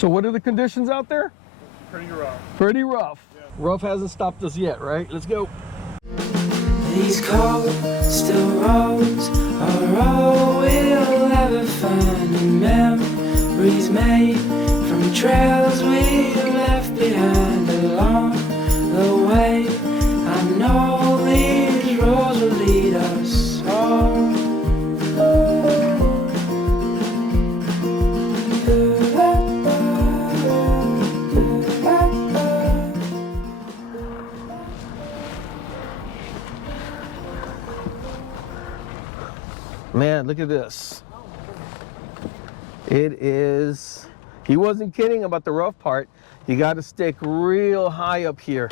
So what are the conditions out there? Pretty rough. Pretty rough. Yeah. Rough hasn't stopped us yet, right? Let's go. These cold, still roads are all we'll ever find, and memories made from trails we left behind along the way. I know these roads will lead us home. Man, look at this. It is, he wasn't kidding about the rough part. You got to stick real high up here.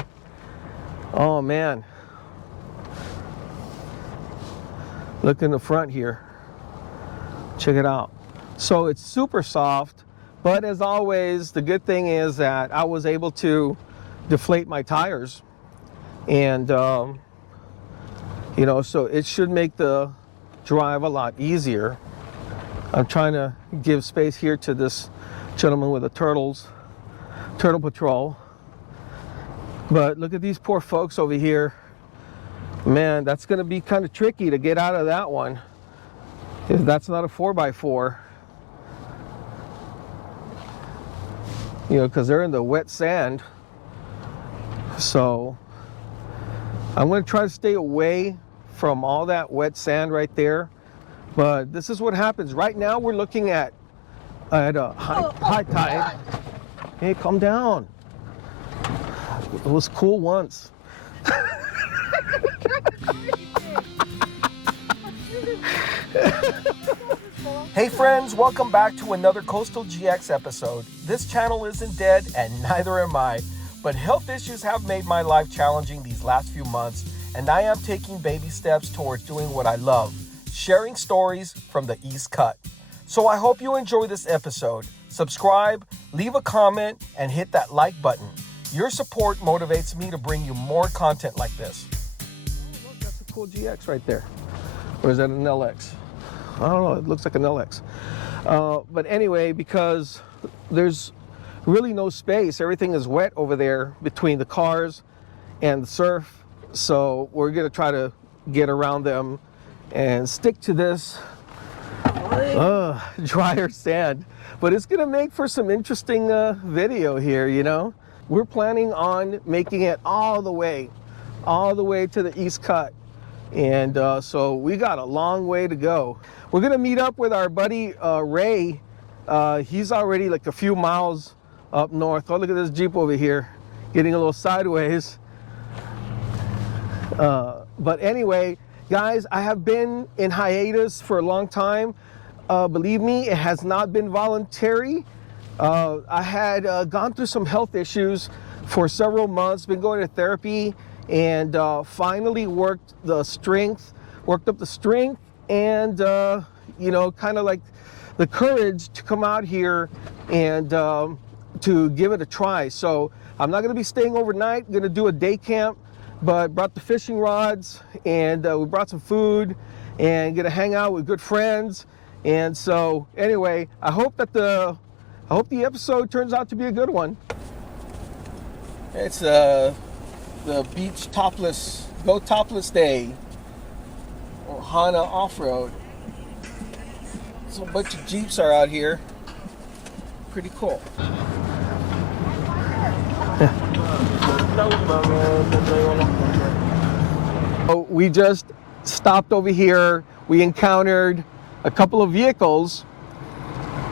Oh man. Look in the front here. Check it out. So it's super soft, but as always, the good thing is that I was able to deflate my tires. And, you know, so it should make the drive a lot easier. I'm trying to give space here to this gentleman with the turtle patrol. But look at these poor folks over here. Man, that's going to be kind of tricky to get out of that one if that's not a 4x4. You know, because they're in the wet sand. So I'm going to try to stay away from all that wet sand right there. But this is what happens. Right now we're looking at a high tide. Hey, calm down. It was cool once. Hey friends, welcome back to another Coastal GX episode. This channel isn't dead and neither am I, but health issues have made my life challenging these last few months, and I am taking baby steps towards doing what I love, sharing stories from the East Cut. So I hope you enjoy this episode. Subscribe, leave a comment, and hit that like button. Your support motivates me to bring you more content like this. Oh, look, that's a cool GX right there. Or is that an LX? I don't know, it looks like an LX. But anyway, because there's really no space, everything is wet over there between the cars and the surf. So we're gonna try to get around them and stick to this drier sand. But it's gonna make for some interesting video here, you know? We're planning on making it all the way to the East Cut. And so we got a long way to go. We're gonna meet up with our buddy Ray. He's already like a few miles up north. Oh, look at this Jeep over here, getting a little sideways. But anyway, guys, I have been in hiatus for a long time. Believe me, it has not been voluntary. I had gone through some health issues for several months, been going to therapy, and finally worked up the strength and, you know, kind of like the courage to come out here and to give it a try. So I'm not going to be staying overnight. I'm going to do a day camp, but brought the fishing rods, and we brought some food, and going to hang out with good friends. And so anyway, I hope the episode turns out to be a good one. It's the beach topless, go topless day, Ohana off-road. So a bunch of Jeeps are out here. Pretty cool. So we just stopped over here. We encountered a couple of vehicles.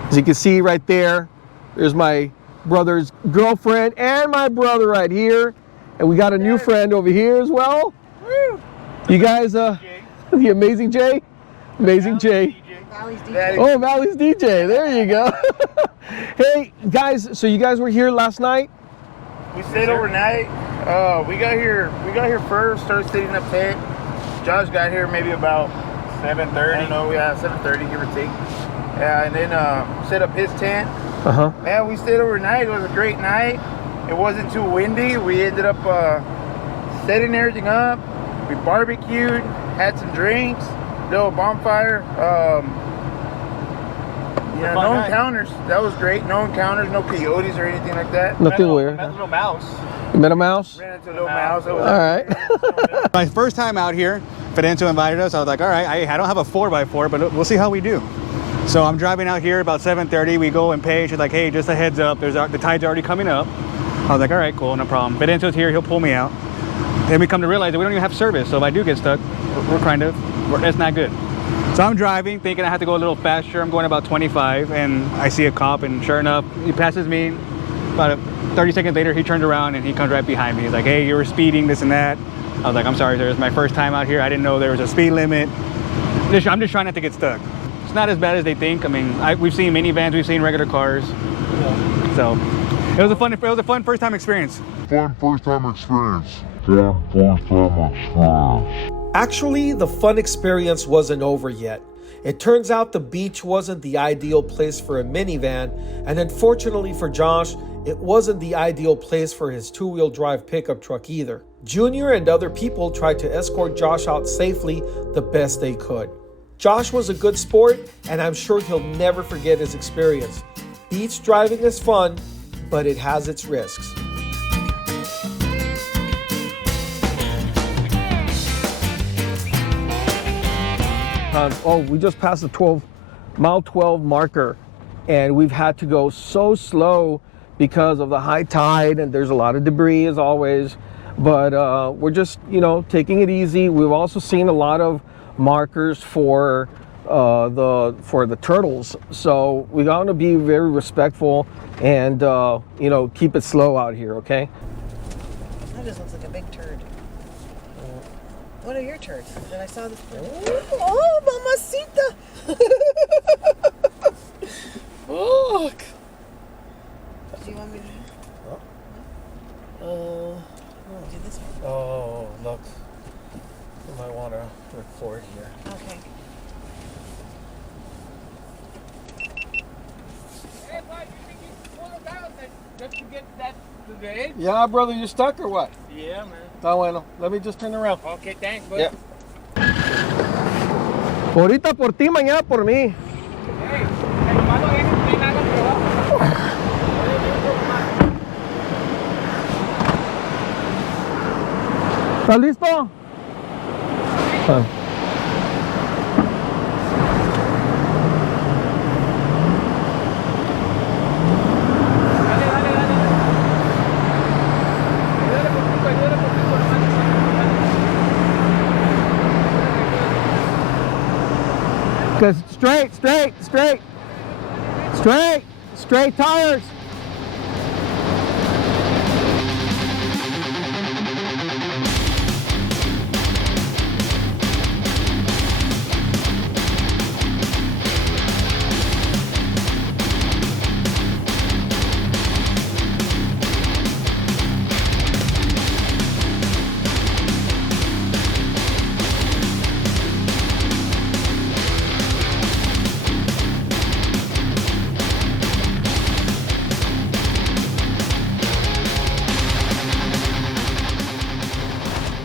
As you can see right there, there's my brother's girlfriend and my brother right here. And we got a new friend over here as well. Woo. You guys, the Amazing J? Amazing J. Valley's DJ. Oh, Valley's DJ. There you go. Hey, guys, so you guys were here last night? We stayed overnight. We got here first, started setting up tent. Josh got here maybe about 7:30. I don't know, yeah, 7:30, give or take. Yeah, and then set up his tent. Man, we stayed overnight. It was a great night. It wasn't too windy. We ended up setting everything up. We barbecued, had some drinks, little bonfire. Yeah, no encounters. That was great. No encounters, no coyotes or anything like that. Nothing weird. Met a little mouse. You met a mouse? Ran into a little mouse. All right. My first time out here, Fidencio invited us. I was like, all right, I don't have a 4x4, but we'll see how we do. So I'm driving out here about 7:30. We go and pay. She's like, hey, just a heads up. The tide's already coming up. I was like, all right, cool, no problem. Fidencio's here. He'll pull me out. Then we come to realize that we don't even have service. So if I do get stuck, it's not good. So I'm driving, thinking I have to go a little faster. I'm going about 25, and I see a cop, and sure enough, he passes me. About 30 seconds later, he turns around, and he comes right behind me. He's like, hey, you were speeding, this and that. I was like, I'm sorry, sir. It's my first time out here. I didn't know there was a speed limit. I'm just trying not to get stuck. It's not as bad as they think. I mean, we've seen minivans, we've seen regular cars. So it was a fun first time experience. Actually, the fun experience wasn't over yet. It turns out the beach wasn't the ideal place for a minivan, and unfortunately for Josh, it wasn't the ideal place for his two-wheel drive pickup truck either. Junior and other people tried to escort Josh out safely the best they could. Josh was a good sport, and I'm sure he'll never forget his experience. Beach driving is fun, but it has its risks. We just passed the mile 12 marker, and we've had to go so slow because of the high tide, and there's a lot of debris as always, but we're just, taking it easy. We've also seen a lot of markers for the turtles, so we got to be very respectful and keep it slow out here, okay? That just looks like a big turd. What are your turds? Then I saw this. Oh, mamacita! Look. Do you want me to? Do this one. Oh, look. You might want to record here. Okay. Hey, bud, you think you pull it out just to get that to the edge? Yeah, brother, you stuck or what? Yeah, man. Está bueno. Let me just turn around. Okay, thanks, bud. Yeah. Ahorita por ti, mañana por mí. Hey, nomás no dejes que haga el trabajo. ¿Estás listo? Because straight tires.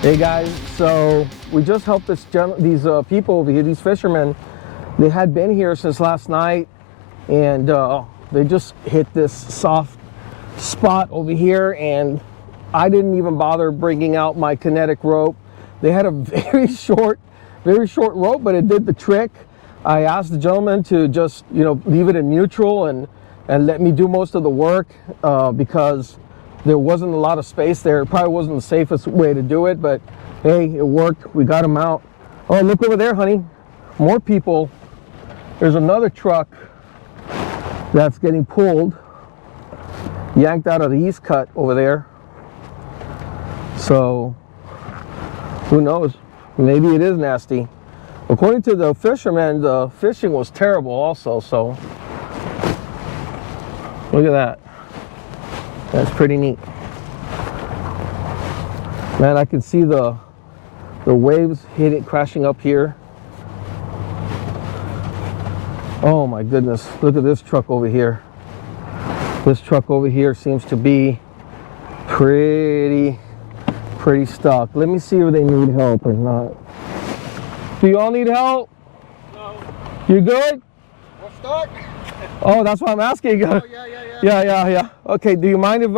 Hey guys, so we just helped these people over here, these fishermen. They had been here since last night, and they just hit this soft spot over here, and I didn't even bother bringing out my kinetic rope. They had a very short rope, but it did the trick. I asked the gentleman to just, leave it in neutral and let me do most of the work because there wasn't a lot of space there. It probably wasn't the safest way to do it, but hey, it worked. We got them out. Oh, look over there, honey. More people. There's another truck that's getting pulled, yanked out of the east cut over there. So, who knows? Maybe it is nasty. According to the fishermen, the fishing was terrible also, so look at that. That's pretty neat. Man, I can see the waves crashing up here. Oh my goodness, look at this truck over here. This truck over here seems to be pretty stuck. Let me see if they need help or not. Do you all need help? No. You good? We're stuck. Oh, that's what I'm asking. Yeah. Okay, do you mind if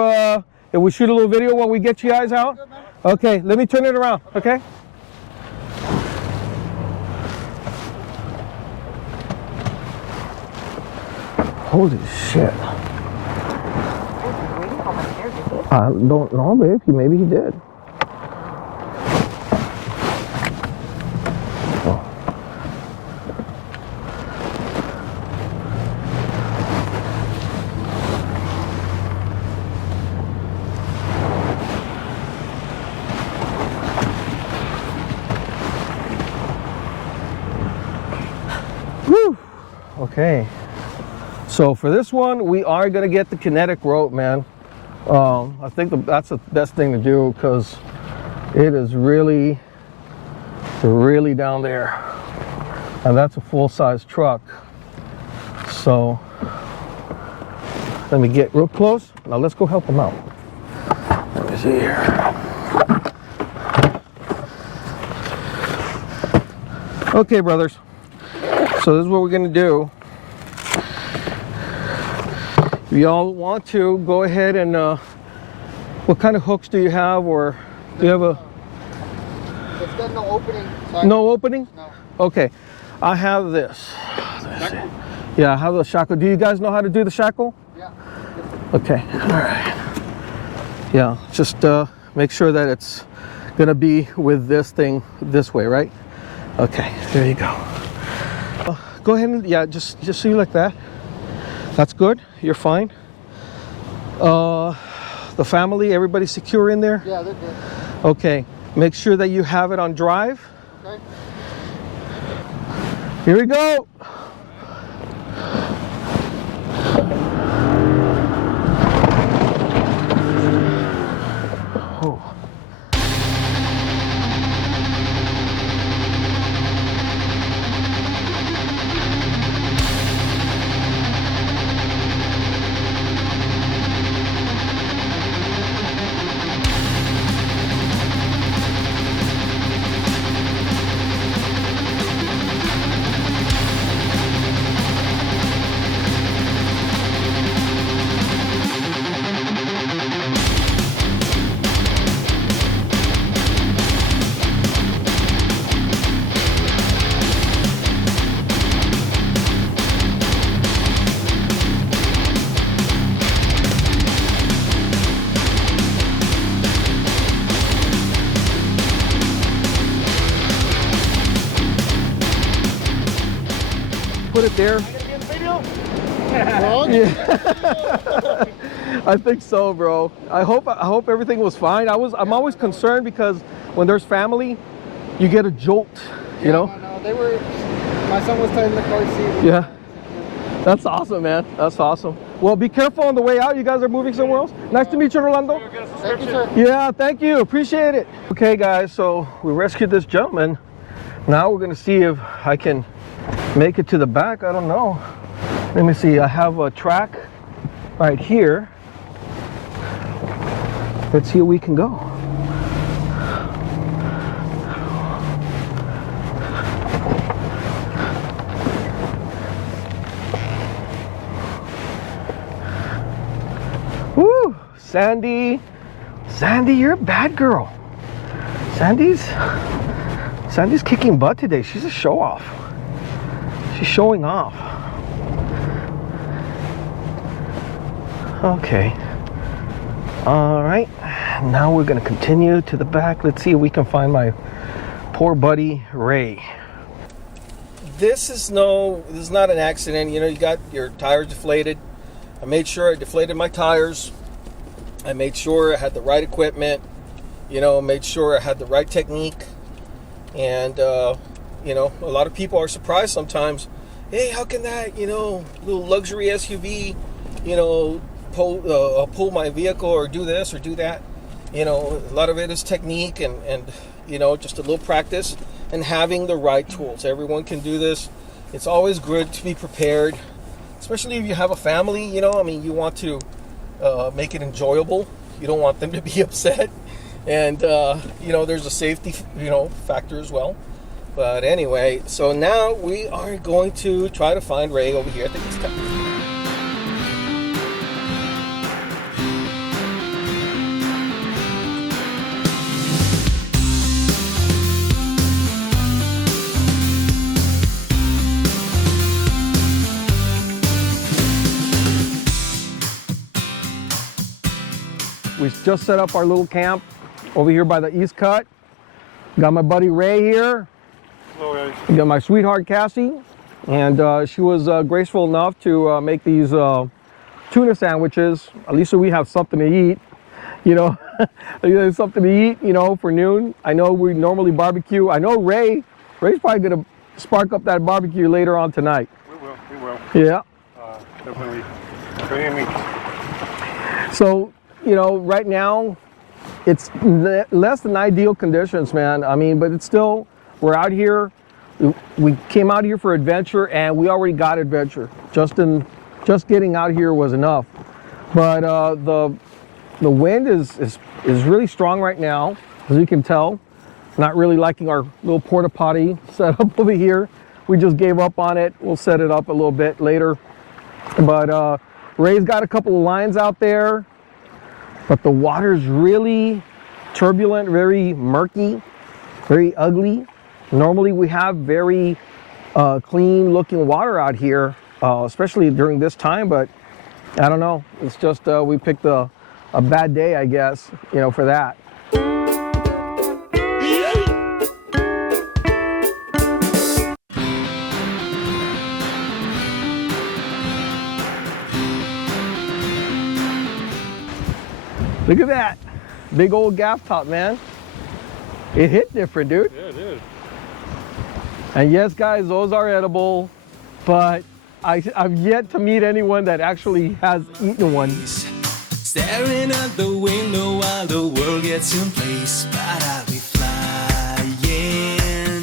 we shoot a little video when we get you guys out? Okay, let me turn it around, okay? Holy shit. I don't know, babe. Maybe he did. Whew. Okay. So for this one, we are gonna get the kinetic rope, man. I think that's the best thing to do because it is really down there, and that's a full-size truck. So let me get real close. Now let's go help them out. Let me see here. Okay, brothers. So this is what we're gonna do. If y'all want to, go ahead and, what kind of hooks do you have, or do you have a... It's got no opening. Sorry. No opening? No. Okay, I have this. Yeah, I have the shackle. Do you guys know how to do the shackle? Yeah. Okay, all right. Yeah, just make sure that it's gonna be with this thing this way, right? Okay, there you go. Go ahead and, yeah, just so you like that. That's good. You're fine. The family, everybody secure in there? Yeah, they're good. Okay. Make sure that you have it on drive. Okay. Here we go. Oh. Put it there. Yeah. I think so, bro. I hope everything was fine. I'm always concerned because when there's family, you get a jolt, you know? No, they were, my son was in the car seat. Yeah. That's awesome, man. That's awesome. Well, be careful on the way out. You guys are moving somewhere else. Nice to meet you, Rolando. Thank you, sir. Yeah, thank you. Appreciate it. Okay, guys, so we rescued this gentleman. Now we're gonna see if I can make it to the back. I don't know. Let me see. I have a track right here. Let's see if we can go. Woo! Sandy, you're a bad girl. Sandy's kicking butt today. She's a show off. She's showing off. Okay. All right. Now we're gonna continue to the back. Let's see if we can find my poor buddy Ray. This is not an accident. You know, you got your tires deflated. I made sure I deflated my tires. I made sure I had the right equipment. You know, made sure I had the right technique. And you know, a lot of people are surprised sometimes. Hey, how can that, you know, little luxury SUV, you know, pull my vehicle or do this or do that? You know, a lot of it is technique and you know, just a little practice and having the right tools. Everyone can do this. It's always good to be prepared, especially if you have a family. You know, I mean, you want to make it enjoyable. You don't want them to be upset. And you know, there's a safety, you know, factor as well. But anyway, so now we are going to try to find Ray over here. I think it's time. We just set up our little camp over here by the East Cut. Got my buddy Ray here. Hello, guys. Got my sweetheart Cassie, and she was graceful enough to make these tuna sandwiches. At least so we have something to eat, you know. There's something to eat, you know, for noon. I know we normally barbecue. I know Ray's probably gonna spark up that barbecue later on tonight. We will. Yeah. Definitely. Ready to meet. So, you know, right now, it's less than ideal conditions, man. I mean, but it's still, we're out here. We came out here for adventure, and we already got adventure. Just getting out here was enough. But the wind is really strong right now, as you can tell. Not really liking our little porta potty setup over here. We just gave up on it. We'll set it up a little bit later. But Ray's got a couple of lines out there, but the water's really turbulent, very murky, very ugly. Normally we have very clean looking water out here, especially during this time, but I don't know. It's just we picked a bad day, I guess, you know, for that. Look at that. Big old gaff top, man. It hit different, dude. Yeah, it is. And yes, guys, those are edible, but I've yet to meet anyone that actually has eaten one. Staring at the window while the world gets in place, but I'll be flying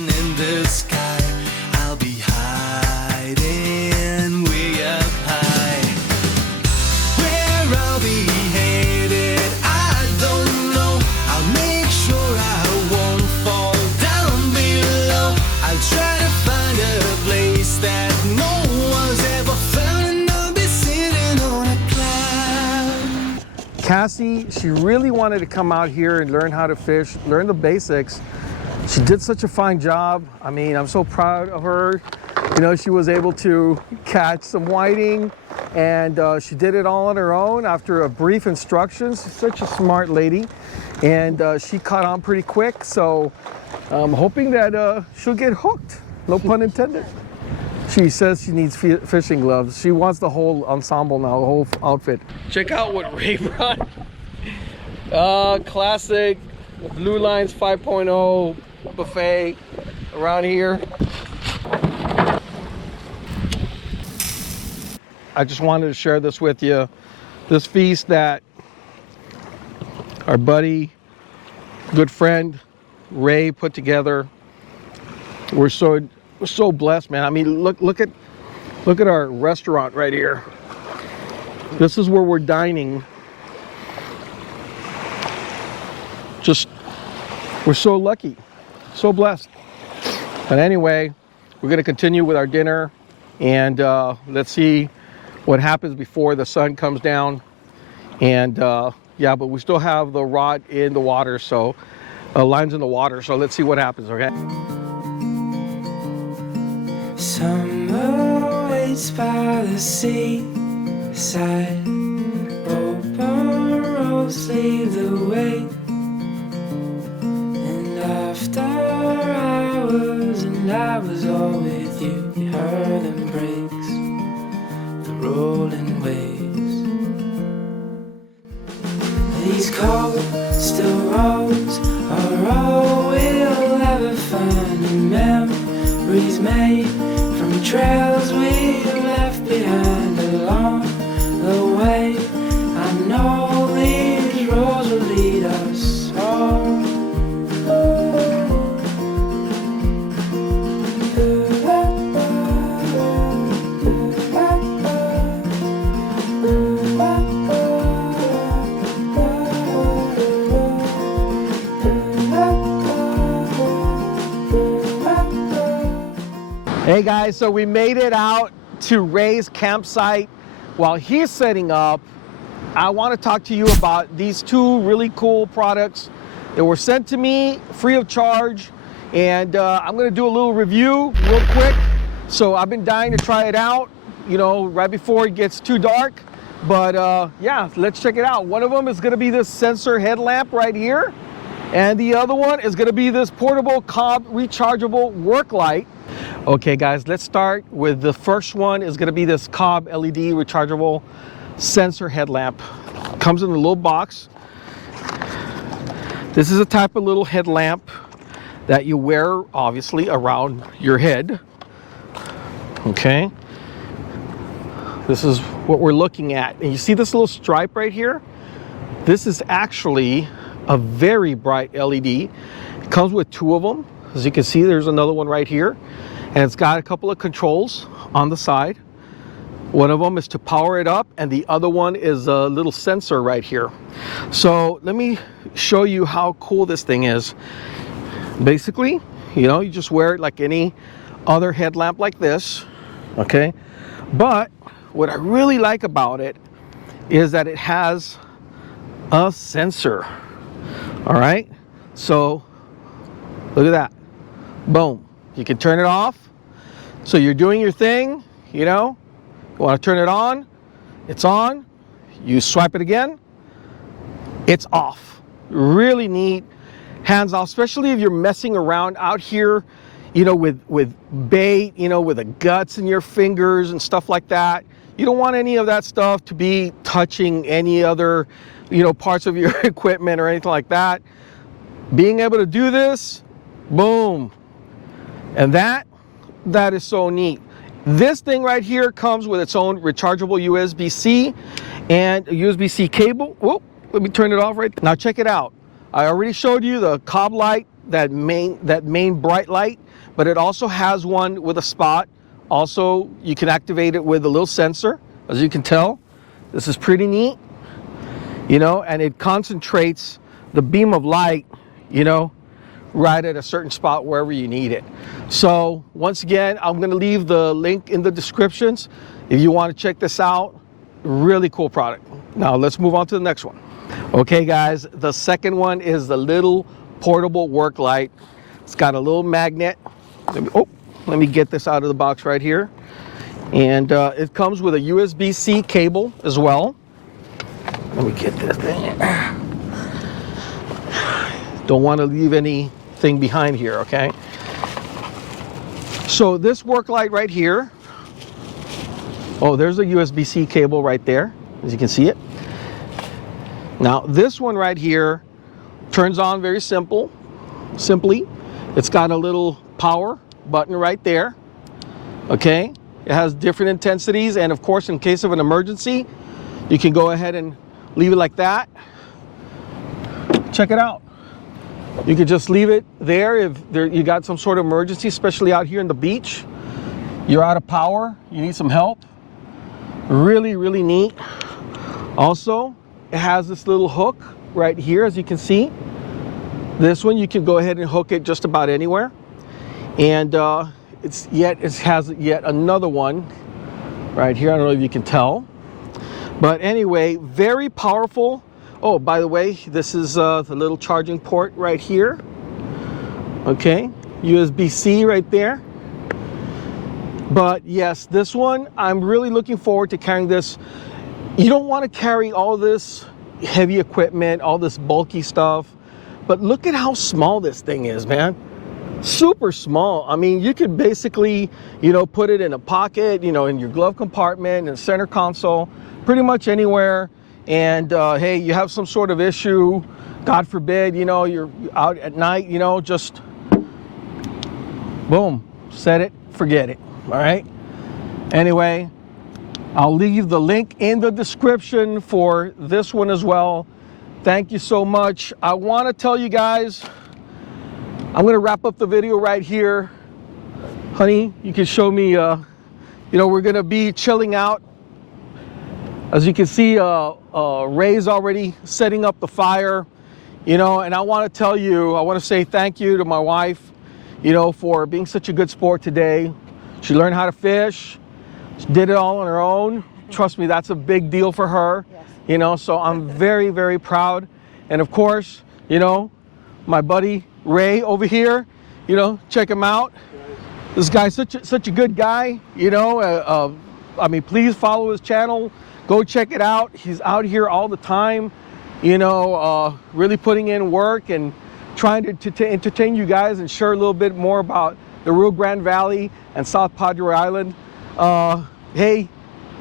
in the sky. I'll be hiding way up high. Where I'll be headed, I don't know. I'll make sure I won't fall down below. I'll try to find a place that no one's ever found, and I'll be sitting on a cloud. Cassie, she really wanted to come out here and learn how to fish, learn the basics. She did such a fine job. I mean, I'm so proud of her. You know, she was able to catch some whiting, and she did it all on her own after a brief instructions. She's such a smart lady, and she caught on pretty quick. So I'm hoping that she'll get hooked. No pun intended. She says she needs fishing gloves. She wants the whole ensemble now, the whole outfit. Check out what Ray brought. Classic Blue Lines 5.0 buffet around here. I just wanted to share this with you. This feast that our buddy, good friend, Ray put together. We're so blessed, man. I mean, look at our restaurant right here. This is where we're dining. We're so lucky, so blessed. But anyway, we're gonna continue with our dinner, and let's see what happens before the sun comes down. And yeah, but we still have the rod in the water, so lines in the water. So let's see what happens, okay? Summer waits by the seaside. Open roads lead the way. And after hours and hours all with you, you heard them breaks, the rolling waves. These cold, still roads are all we'll ever find, and memories made from trails we left behind along the way. I know these roads will lead us home. Hey guys, so we made it out to Ray's campsite. While he's setting up, I want to talk to you about these two really cool products that were sent to me free of charge, and I'm going to do a little review real quick. So I've been dying to try it out, you know, right before it gets too dark. But yeah, let's check it out. One of them is going to be this sensor headlamp right here, and the other one is going to be this portable cob rechargeable work light. Okay guys, let's start with the first one. Is going to be this cob LED rechargeable sensor headlamp. Comes in a little box. This is a type of little headlamp that you wear obviously around your head. Okay, this is what we're looking at, and you see this little stripe right here? This is actually a very bright LED. It comes with two of them. As you can see, there's another one right here, and it's got a couple of controls on the side. One of them is to power it up, and the other one is a little sensor right here. So let me show you how cool this thing is. Basically, you know, you just wear it like any other headlamp like this, okay? But what I really like about it is that it has a sensor. All right, so look at that. Boom. You can turn it off. So you're doing your thing, you know, you want to turn it on, it's on. You swipe it again, it's off. Really neat. Hands off, especially if you're messing around out here, you know, with bait, you know, with the guts in your fingers and stuff like that. You don't want any of that stuff to be touching any other, you know, parts of your equipment or anything like that. Being able to do this, boom. And that is so neat. This thing right here comes with its own rechargeable USB-C and a USB-C cable. Whoop, let me turn it off right now. Check it out. I already showed you the cob light, that main bright light, but it also has one with a spot. Also, you can activate it with a little sensor. As you can tell, this is pretty neat, you know, and it concentrates the beam of light, you know, right at a certain spot wherever you need it. So once again, I'm going to leave the link in the descriptions if you want to check this out. Really cool product. Now let's move on to the next one. Okay guys, the second one is the little portable work light. It's got a little magnet. Let me get this out of the box right here. And it comes with a USB-C cable as well. Let me get this thing. Don't want to leave anything behind here, okay? So this work light right here, oh, there's a USB-C cable right there, as you can see it. Now this one right here turns on very simply. It's got a little power button right there, okay? It has different intensities, and of course in case of an emergency you can go ahead and leave it like that. Check it out. You could just leave it there if you got some sort of emergency, especially out here in the beach. You're out of power, you need some help. Really, really neat. Also, it has this little hook right here, as you can see. This one, you can go ahead and hook it just about anywhere. And it has yet another one right here. I don't know if you can tell. But anyway, very powerful. Oh, by the way, this is the little charging port right here. Okay, USB-C right there. But yes, this one, I'm really looking forward to carrying this. You don't want to carry all this heavy equipment, all this bulky stuff. But look at how small this thing is, man. Super small. I mean, you could basically, you know, put it in a pocket, you know, in your glove compartment, in the center console, pretty much anywhere. And hey, you have some sort of issue, God forbid, you know, you're out at night, you know, just boom, set it, forget it. All right. Anyway, I'll leave the link in the description for this one as well. Thank you so much. I want to tell you guys, I'm going to wrap up the video right here. Honey, you can show me, you know, we're going to be chilling out. As you can see, Ray's already setting up the fire, you know, and I want to tell you, I want to say thank you to my wife, you know, for being such a good sport today. She learned how to fish. She did it all on her own. Trust me, that's a big deal for her. Yes. You know, so I'm very, very proud. And of course, you know, my buddy Ray over here, you know, check him out. This guy's such a good guy, you know. I mean, please follow his channel, Go check it out. He's out here all the time, you know, really putting in work and trying to entertain you guys and share a little bit more about the Rio Grande Valley and South Padre Island. Hey,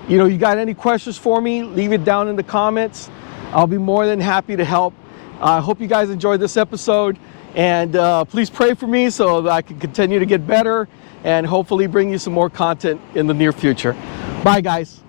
you know, you got any questions for me, leave it down in the comments. I'll be more than happy to help. I hope you guys enjoyed this episode, and please pray for me so that I can continue to get better and hopefully bring you some more content in the near future. Bye, guys.